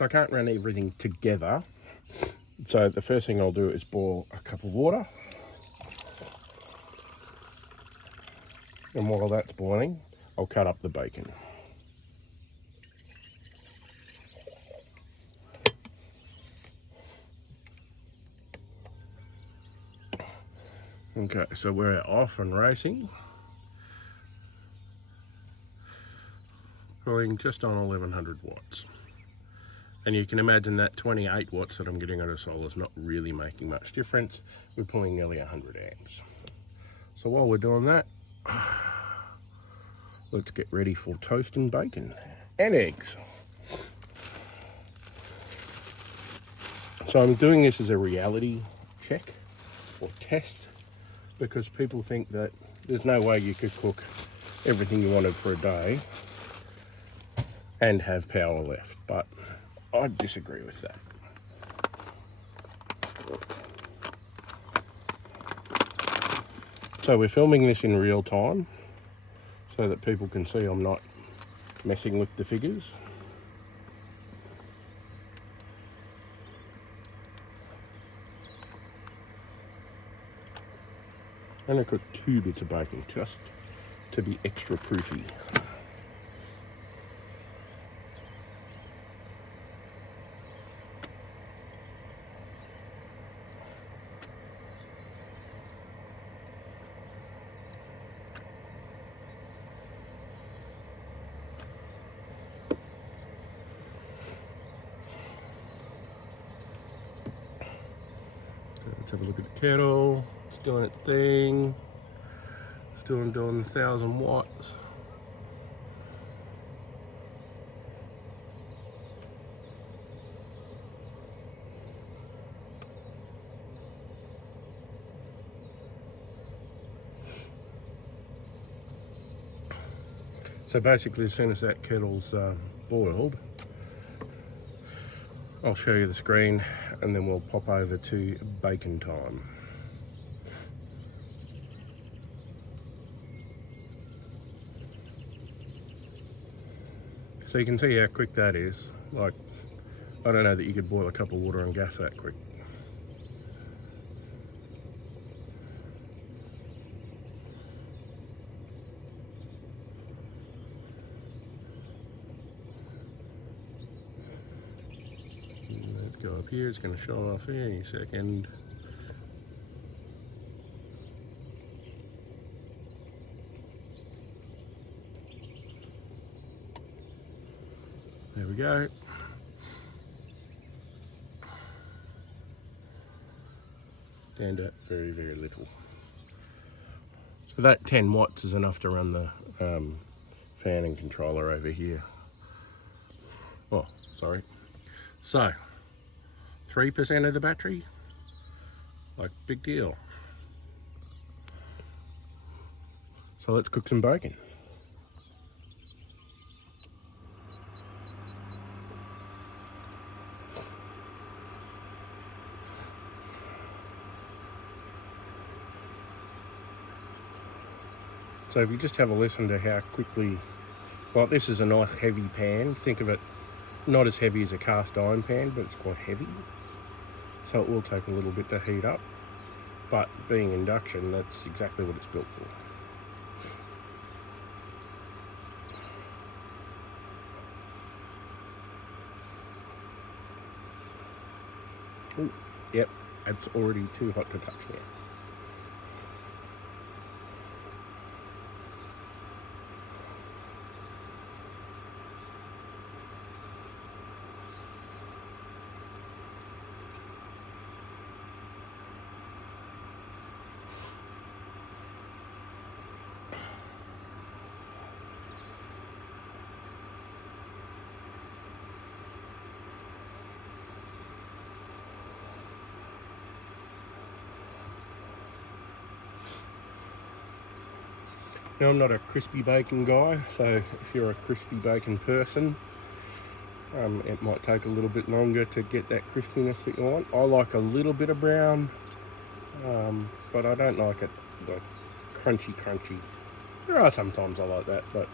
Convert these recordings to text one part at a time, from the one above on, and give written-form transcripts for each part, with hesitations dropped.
So I can't run everything together. So the first thing I'll do is boil a cup of water. And while that's boiling, I'll cut up the bacon. Okay, so we're off and racing. Going just on 1100 watts. And you can imagine that 28 watts that I'm getting out of solar is not really making much difference. We're pulling nearly 100 amps. So while we're doing that, let's get ready for toasting bacon and eggs. So I'm doing this as a reality check or test, because people think that there's no way you could cook everything you wanted for a day and have power left, but I disagree with that. So we're filming this in real time so that people can see I'm not messing with the figures. And I cooked 2 bits of bacon just to be extra proofy. Let's have a look at the kettle. It's doing its thing. Still doing 1000 watts. So basically, as soon as that kettle's boiled, I'll show you the screen and then we'll pop over to bacon time. So you can see how quick that is. Like, I don't know that you could boil a cup of water on gas that quick. Let's go up here, it's going to shine off here any second. There we go. Down to very, very little. So that 10 watts is enough to run the fan and controller over here. Oh, sorry. So, 3% of the battery, like big deal. So let's cook some bacon. So if you just have a listen to how quickly, well, this is a nice heavy pan. Think of it not as heavy as a cast iron pan, but it's quite heavy. So it will take a little bit to heat up, but being induction, that's exactly what it's built for. Ooh, yep, it's already too hot to touch now. Now, I'm not a crispy bacon guy, so if you're a crispy bacon person, it might take a little bit longer to get that crispiness that you want. I like a little bit of brown, but I don't like it like crunchy. There are sometimes I like that, but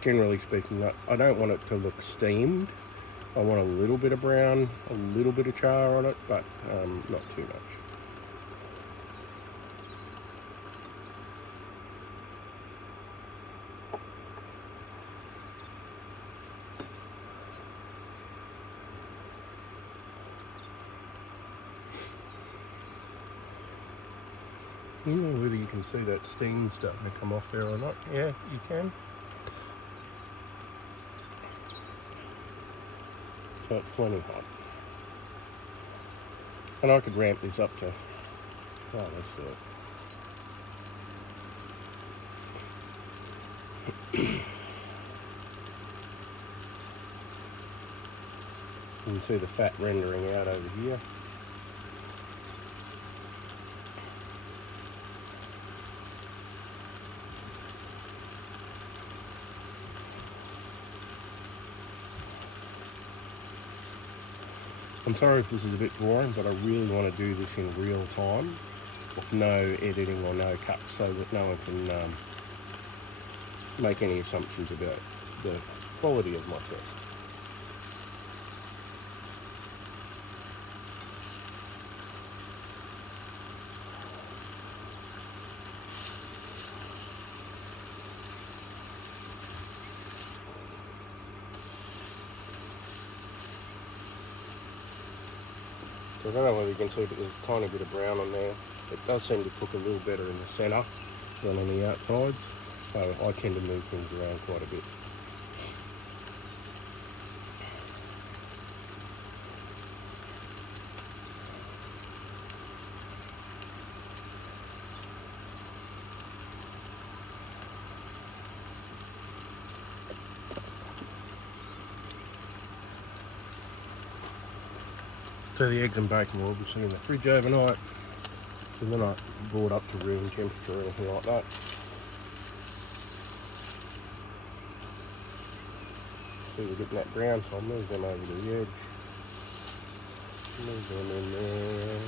generally speaking, I don't want it to look steamed. I want a little bit of brown, a little bit of char on it, but not too much. I don't know whether you can see that steam starting to come off there or not. Yeah, you can. So it's plenty hot. And I could ramp this up to, oh, let's do it. You can see the fat rendering out over here. I'm sorry if this is a bit boring, but I really want to do this in real time with no editing or no cuts, so that no one can make any assumptions about the quality of my test. So I don't know whether you can see, but there's a tiny bit of brown on there. It does seem to cook a little better in the centre than on the outsides, so I tend to move things around quite a bit. So the eggs and bacon were obviously in the fridge overnight, and then I brought up to room temperature or anything like that. See, we're getting that brown, so I'll move them over to the edge. Move them in there.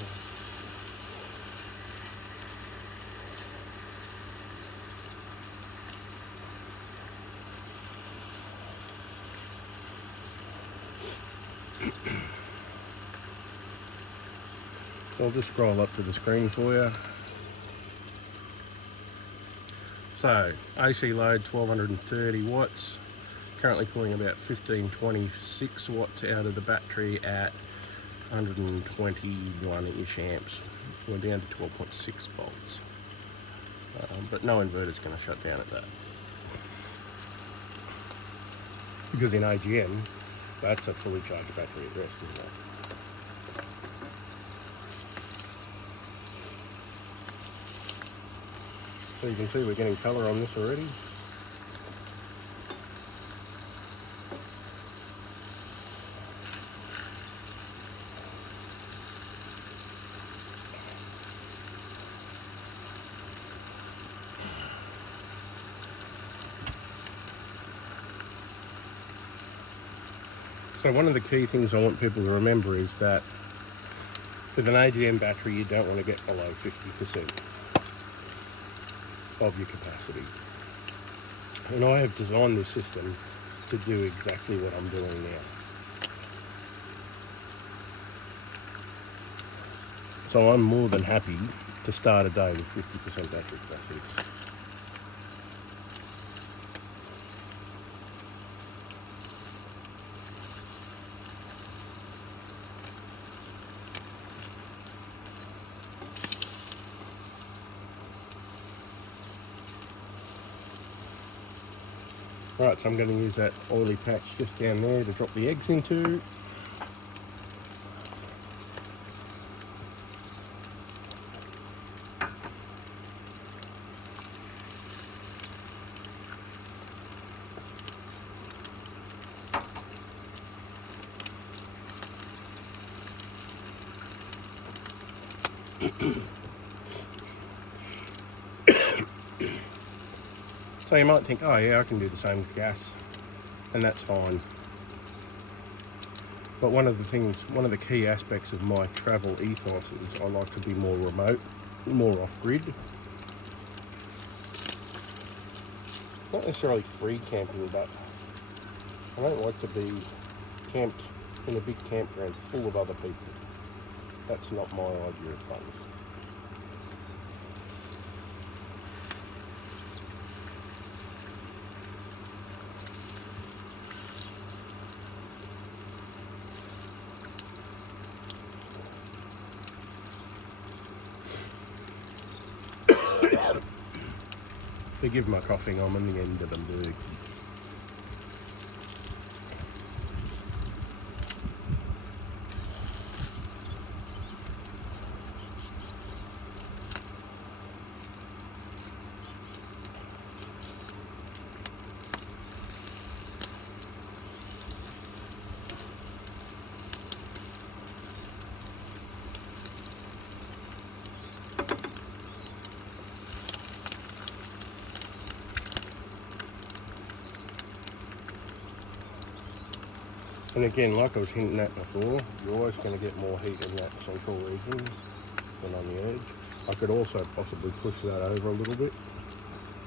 So I'll just scroll up to the screen for you. So AC load 1230 watts, currently pulling about 1526 watts out of the battery at 121-ish amps. We're down to 12.6 volts, but no inverter's going to shut down at that, because in AGM that's a fully charged battery at rest, isn't it? So you can see we're getting colour on this already. So one of the key things I want people to remember is that with an AGM battery you don't want to get below 50% of your capacity. And I have designed this system to do exactly what I'm doing now. So I'm more than happy to start a day with 50% battery capacity. Right, so I'm going to use that oily patch just down there to drop the eggs into. So you might think, oh yeah, I can do the same with gas, and that's fine. But one of the key aspects of my travel ethos is I like to be more remote, more off-grid. Not necessarily free camping, but I don't like to be camped in a big campground full of other people. That's not my idea of fun. Forgive my coughing, I'm on the end of a lurgy. And again, like I was hinting at before, you're always going to get more heat in that central region than on the edge. I could also possibly push that over a little bit,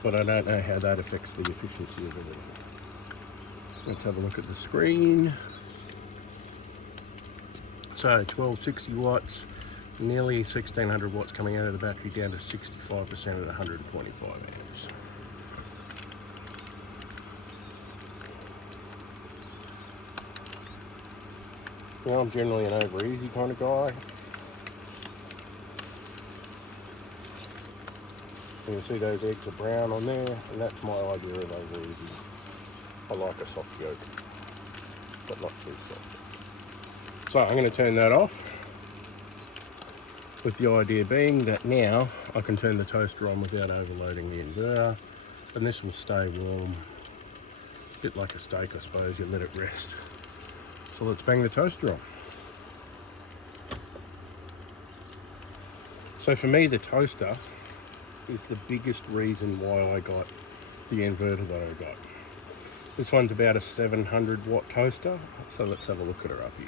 but I don't know how that affects the efficiency of it. Let's have a look at the screen. So 1260 watts, nearly 1600 watts coming out of the battery, down to 65% at 125 amps. Now, I'm generally an over easy kind of guy. You can see those eggs are brown on there, and that's my idea of over easy. I like a soft yolk, but not too soft. So I'm going to turn that off, with the idea being that now I can turn the toaster on without overloading the inverter, and this will stay warm. A bit like a steak, I suppose, you let it rest. So let's bang the toaster on. So for me, the toaster is the biggest reason why I got the inverter that I got. This one's about a 700 watt toaster, so let's have a look at her up here.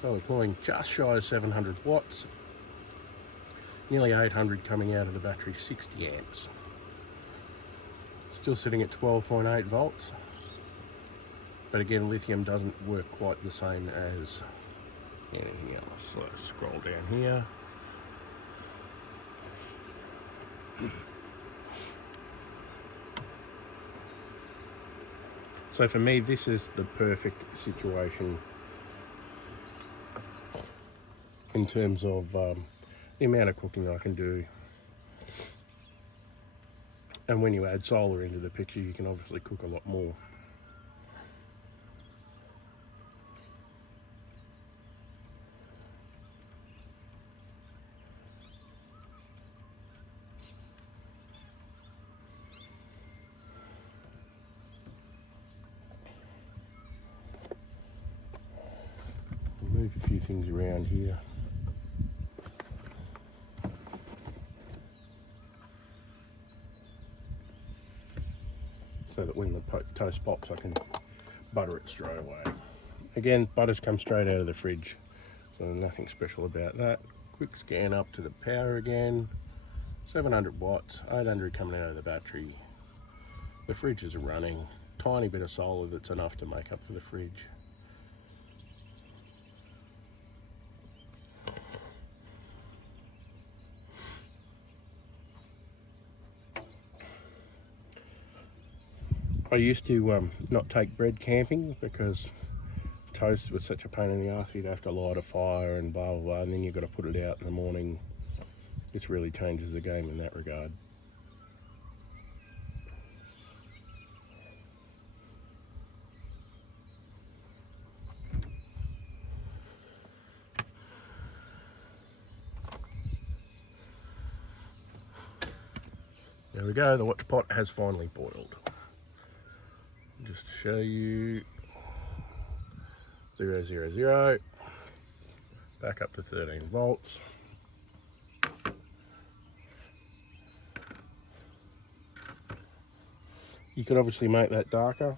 So we're pulling just shy of 700 watts, nearly 800 coming out of the battery, 60 amps. Still sitting at 12.8 volts. But again, lithium doesn't work quite the same as anything else. So let's scroll down here. So for me, this is the perfect situation in terms of the amount of cooking I can do. And when you add solar into the picture, you can obviously cook a lot more. Move a few things around here. So that when the toast pops, I can butter it straight away. Again, butters come straight out of the fridge, so nothing special about that. Quick scan up to the power again. 700 watts, 800 coming out of the battery. The fridges are running. Tiny bit of solar that's enough to make up for the fridge. I used to not take bread camping because toast was such a pain in the arse. You'd have to light a fire and blah blah blah, and then you've got to put it out in the morning. This really changes the game in that regard. There we go, the watch pot has finally boiled. Just to show you, 000, back up to 13 volts. You could obviously make that darker.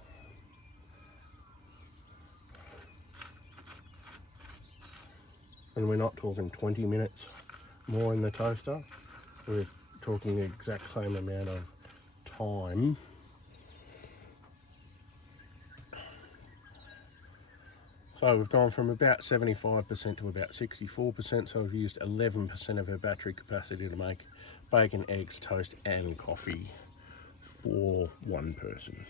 And we're not talking 20 minutes more in the toaster. We're talking the exact same amount of time. So we've gone from about 75% to about 64%, so we've used 11% of our battery capacity to make bacon, eggs, toast and coffee for one person.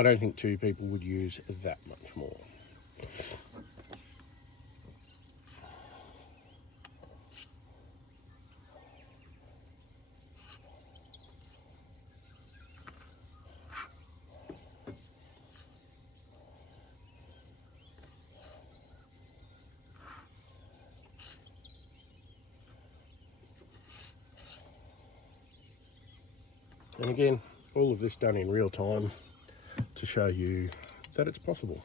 I don't think two people would use that much more. And again, all of this done in real time to show you that it's possible.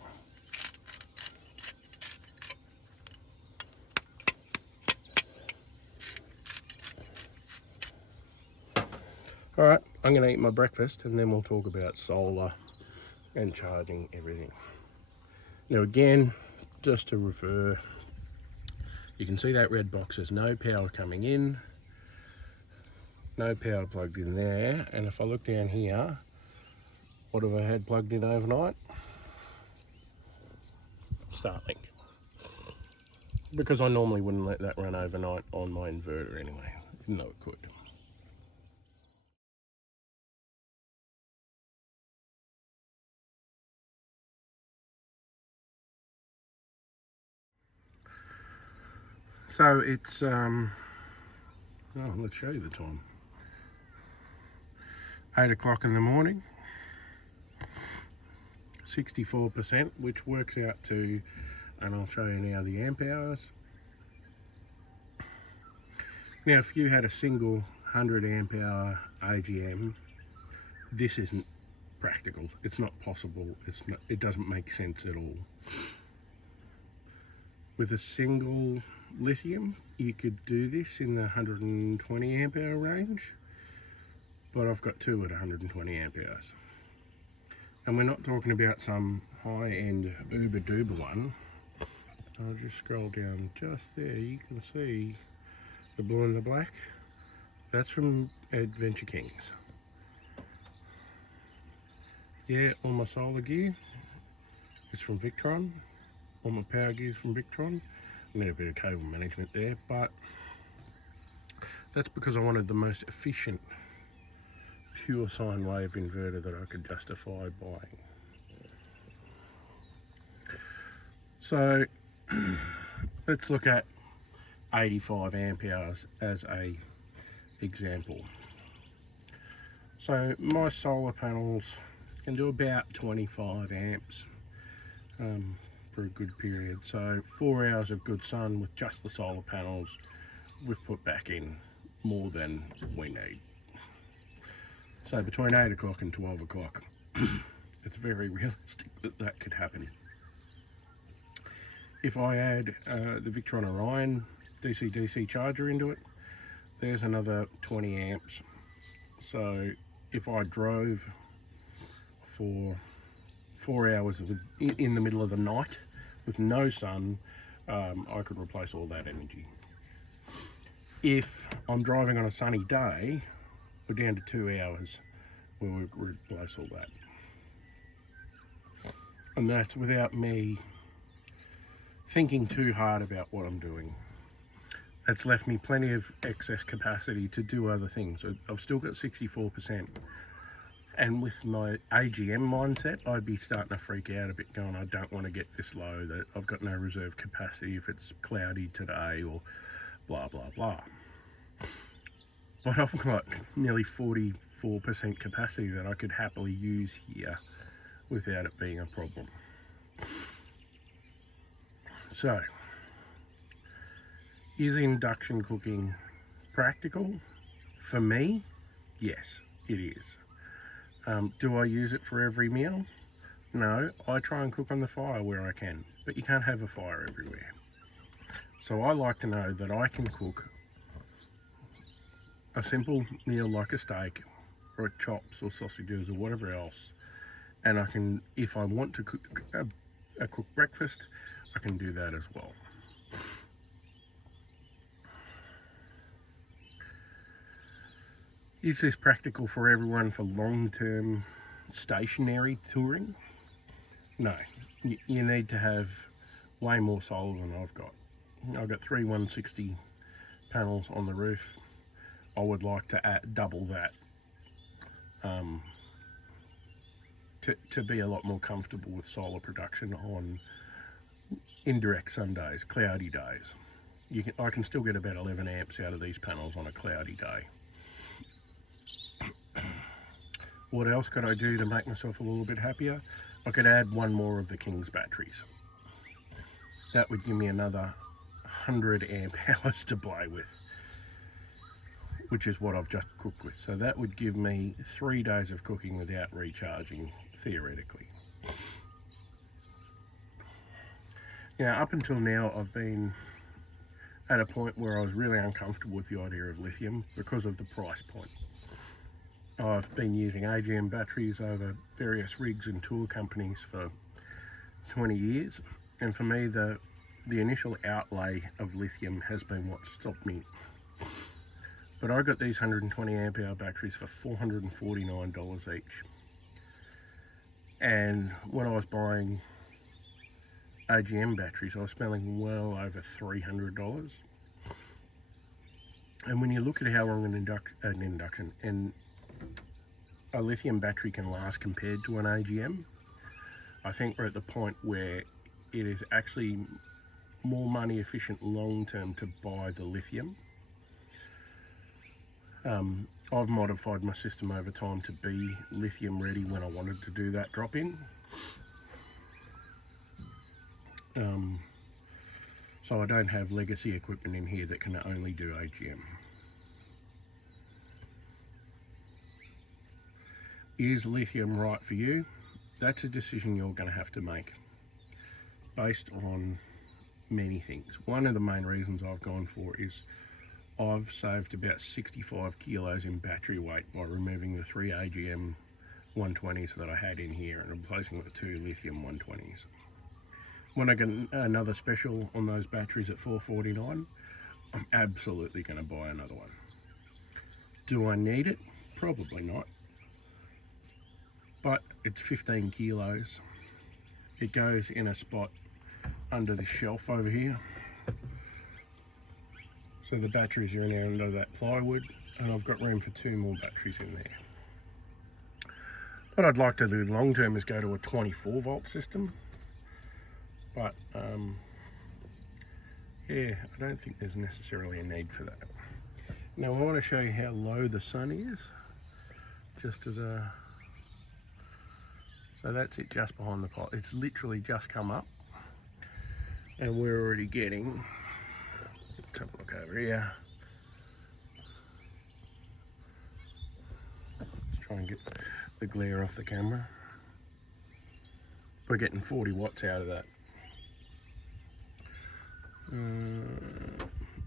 All right, I'm going to eat my breakfast and then we'll talk about solar and charging everything. Now again, just to refer, you can see that red box, there's no power coming in, no power plugged in there, and if I look down here, what have I had plugged in overnight? Starlink. Because I normally wouldn't let that run overnight on my inverter anyway, even though it could. So it's, let's show you the time. 8 o'clock in the morning, 64%, which works out to, and I'll show you now the amp hours. Now, if you had a single 100 amp hour AGM, this isn't practical. It's not possible. It doesn't make sense at all. With a single lithium, you could do this in the 120 amp hour range, but I've got two at 120 amp hours. And we're not talking about some high-end uber-duber one. I'll just scroll down just there. You can see the blue and the black. That's from Adventure Kings. Yeah, all my solar gear is from Victron. All my power gear is from Victron. I need a bit of cable management there, but that's because I wanted the most efficient pure sine wave inverter that I could justify buying. So let's look at 85 amp hours as a example. So my solar panels can do about 25 amps for a good period. So 4 hours of good sun with just the solar panels, we've put back in more than we need. So between 8 o'clock and 12 o'clock, it's very realistic that that could happen. If I add the Victron Orion DC-DC charger into it, there's another 20 amps. So if I drove for 4 hours in the middle of the night with no sun, I could replace all that energy. If I'm driving on a sunny day, we're down to 2 hours where we replace all that. And that's without me thinking too hard about what I'm doing. That's left me plenty of excess capacity to do other things. I've still got 64%. And with my AGM mindset, I'd be starting to freak out a bit, going, I don't want to get this low, that I've got no reserve capacity if it's cloudy today or blah, blah, blah. But I've got nearly 44% capacity that I could happily use here without it being a problem. So, is induction cooking practical? For me, yes, it is. Do I use it for every meal? No, I try and cook on the fire where I can, but you can't have a fire everywhere. So I like to know that I can cook a simple meal like a steak or chops or sausages or whatever else, and I can, if I want to cook a cooked breakfast, I can do that as well. Is this practical for everyone for long-term stationary touring? No, you need to have way more solar than I've got. I've got 3 160 panels on the roof. I would like to double that to be a lot more comfortable with solar production on indirect sun days, cloudy days. I can still get about 11 amps out of these panels on a cloudy day. What else could I do to make myself a little bit happier? I could add one more of the King's batteries. That would give me another 100 amp hours to play with, which is what I've just cooked with. So that would give me 3 days of cooking without recharging, theoretically. Now, up until now, I've been at a point where I was really uncomfortable with the idea of lithium because of the price point. I've been using AGM batteries over various rigs and tour companies for 20 years, and for me the initial outlay of lithium has been what stopped me. But I got these 120 amp hour batteries for $449 each, and when I was buying AGM batteries I was spending well over $300. And when you look at how long an induction and a lithium battery can last compared to an AGM, I think we're at the point where it is actually more money efficient long term to buy the lithium. I've modified my system over time to be lithium ready when I wanted to do that drop in. So I don't have legacy equipment in here that can only do AGM. Is lithium right for you? That's a decision you're going to have to make based on many things. One of the main reasons I've gone for is I've saved about 65 kilos in battery weight by removing the 3 AGM 120s that I had in here and replacing it with 2 lithium 120s. When I get another special on those batteries at $449, I'm absolutely going to buy another one. Do I need it? Probably not. But it's 15 kilos. It goes in a spot under this shelf over here. So the batteries are in there under that plywood, and I've got room for 2 more batteries in there. What I'd like to do long term is go to a 24 volt system. But yeah, I don't think there's necessarily a need for that. Now I want to show you how low the sun is, just as a, so that's it just behind the pot. It's literally just come up and we're already getting, let's have a look over here. Let's try and get the glare off the camera. We're getting 40 watts out of that.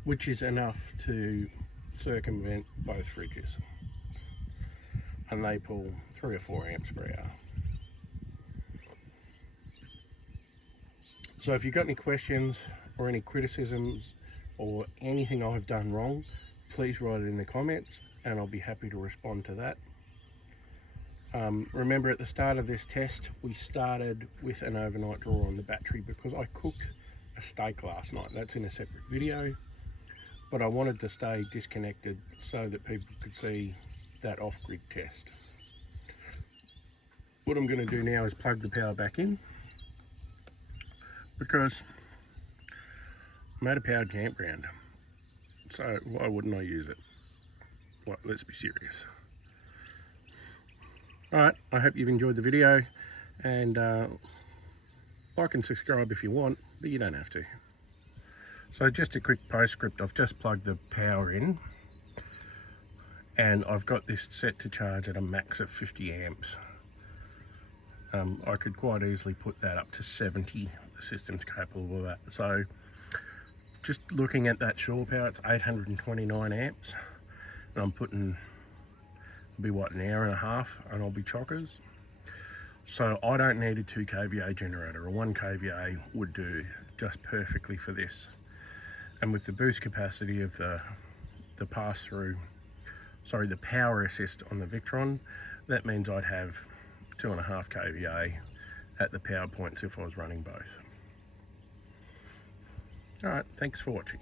Which is enough to circumvent both fridges, and they pull 3 or 4 amps per hour. So if you've got any questions or any criticisms or anything I've done wrong, please write it in the comments and I'll be happy to respond to that. Remember, at the start of this test we started with an overnight draw on the battery because I cooked a steak last night. That's in a separate video, but I wanted to stay disconnected so that people could see that off-grid test. What I'm going to do now is plug the power back in, because I'm at a powered campground, so why wouldn't I use it? Well, let's be serious. Alright, I hope you've enjoyed the video, and like and subscribe if you want, but you don't have to. So just a quick postscript, I've just plugged the power in and I've got this set to charge at a max of 50 amps. I could quite easily put that up to 70, the system's capable of that. So just looking at that shore power, it's 829 amps, and I'm putting, it'll be what, an hour and a half, and I'll be chockers. So I don't need a 2 kVA generator. A 1 kVA would do just perfectly for this. And with the boost capacity of the pass-through, sorry, the power assist on the Victron, that means I'd have 2.5 kVA at the power points if I was running both. All right, thanks for watching.